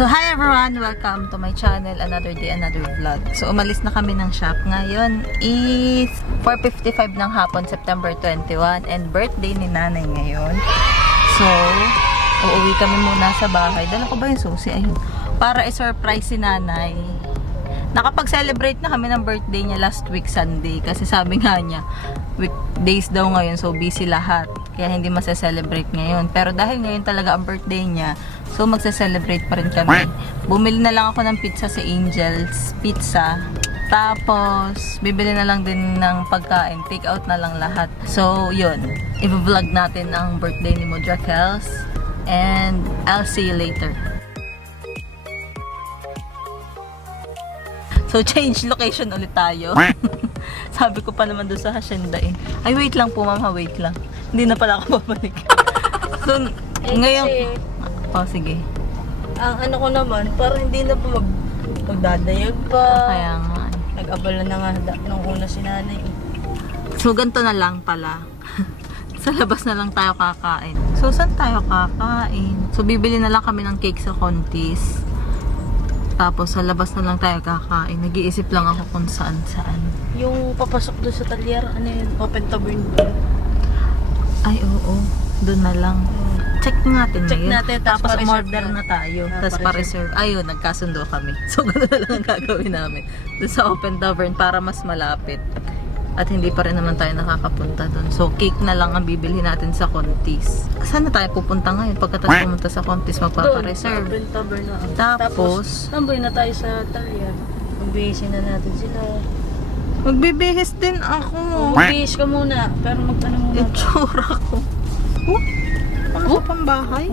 So hi everyone! Welcome to my channel, another day, another vlog. So umalis na kami ng shop. Ngayon is 4:55 ng hapon, September 21, and birthday ni nanay ngayon. So, uuwi kami muna sa bahay. Dala ko ba yung susi? Ayun. Para i-surprise si nanay. Nakapag-celebrate na kami ng birthday niya last week Sunday. Kasi sabi nga niya, weekdays daw ngayon, so busy lahat. Kaya hindi masa-celebrate ngayon. Pero dahil ngayon talaga ang birthday niya, so magsa-celebrate pa rin kami. Bumili na lang ako ng pizza sa Angel's Pizza. Tapos, bibili na lang din ng pagkain. Take out na lang lahat. So, yun. I-vlog natin ang birthday ni Modra Kels. And I'll see you later. So, change location ulit tayo. Sabi ko pa naman doon sa Hacienda eh. Ay, wait lang po, ma'am. Wait lang. Hindi na pala ako babalik. So, ngayon... Oh, sige. Ang ano ko naman, parang hindi na pa magdadayag pa. Kaya nga. Nag-abala na nga nung una si nanay. So, ganito na lang pala. Sa labas na lang tayo kakain. So, saan tayo kakain? So, bibili na lang kami ng cake sa Contis. Tapos, sa labas na lang tayo kakain. Nag-iisip lang ako kung saan-saan. Yung papasok doon sa talyer, ano yun, open tavern doon. Ay, oo. Doon na lang. Check natin Check ngayon. natin, Tapos pa-reserve order na tayo. Tapos pa-reserve. Ayun, nagkasundo kami. So, gano'n na lang ang gagawin namin. Doon sa open tavern para mas malapit. At hindi pa rin naman tayo nakakapunta doon. So, cake na lang ang bibili natin sa Contis. Saan na tayo pupunta ngayon? Pagkatapos pumunta sa Contis, magpapareserve. Open tavern na. Tapos, tamboy na tayo sa talyer. Magbihisin na natin sila. magbibihis din ako. Magbihis ka muna, pero magtanong muna tayo. Itsura ko. Ano sa pambahay?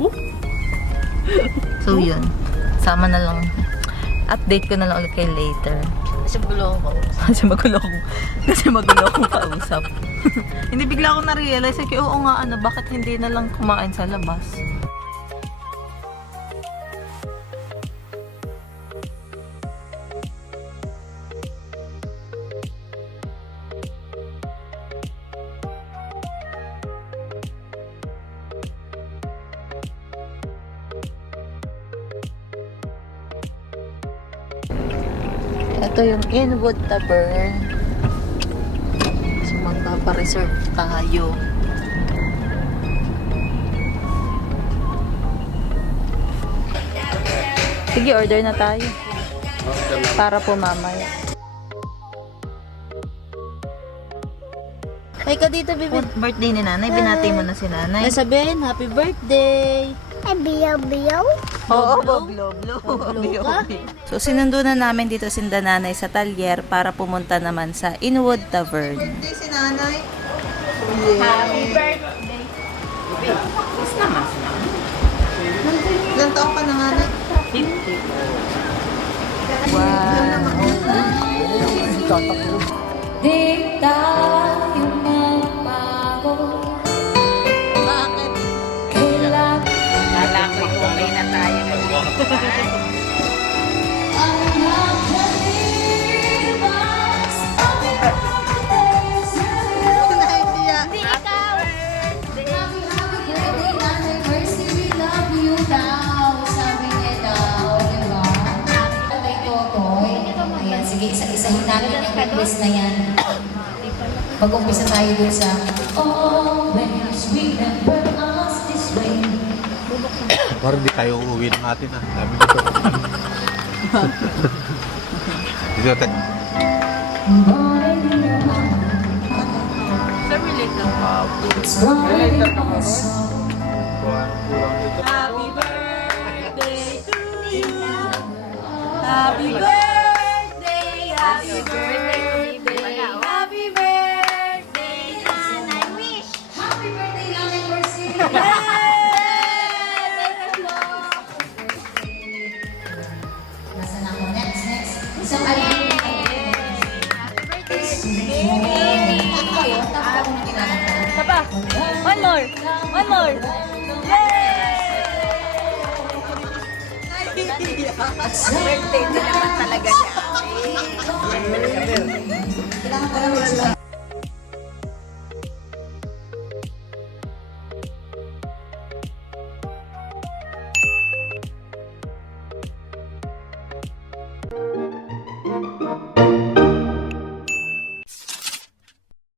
So, yun. Sama na lang. Update ko na lang ulit kayo later. Kasi bulo ko. Kasi magulo akong kausap. Hindi bigla ako na-realize. Like, oo nga, ano, bakit hindi na lang kumain sa labas? Ito yung Inwood Tavern. So, magpapareserve tayo. Sige, order na tayo. Para po mamaya. Ay ka dito, baby. Birthday ni nanay. Binati mo na si nanay. Ay sabihin, happy birthday. Ay, biyaw-biyaw? Oo, Boblo? boblo. ka? So, sinundo na namin dito si nanay sa talyer para pumunta naman sa Inwood Tavern. Birthday si nanay. Happy birthday. Yes naman si nanay. Ilang taong ka na nanay? 50. Wow. Di tayo magbago. Bakit? Kailan Kala ko okay na tayo. ang nakalipas ang days na Nahihiya. Happy birthday, Nanay Mercy, we love you daw. Sabi niya daw, di ba? Tatay Totoy. Ayan, sige, isa-isahin natin yung request na yan. Mag-umpisa tayo dun sa always remember us this way. Parang hindi tayo uuwi ng atin ah. Dami dito. Dito tayo. It's right in my soul. Happy birthday to you. Happy birthday, happy birthday, happy birthday, Nanay Wish. Happy birthday, Nanay Mercy! Nasaan ako? Next. Isang album. Ano ba yun? Tapos ako na kinakanta. Tapa, one more. Birthday din naman talaga niya. Kailangan ko lang mag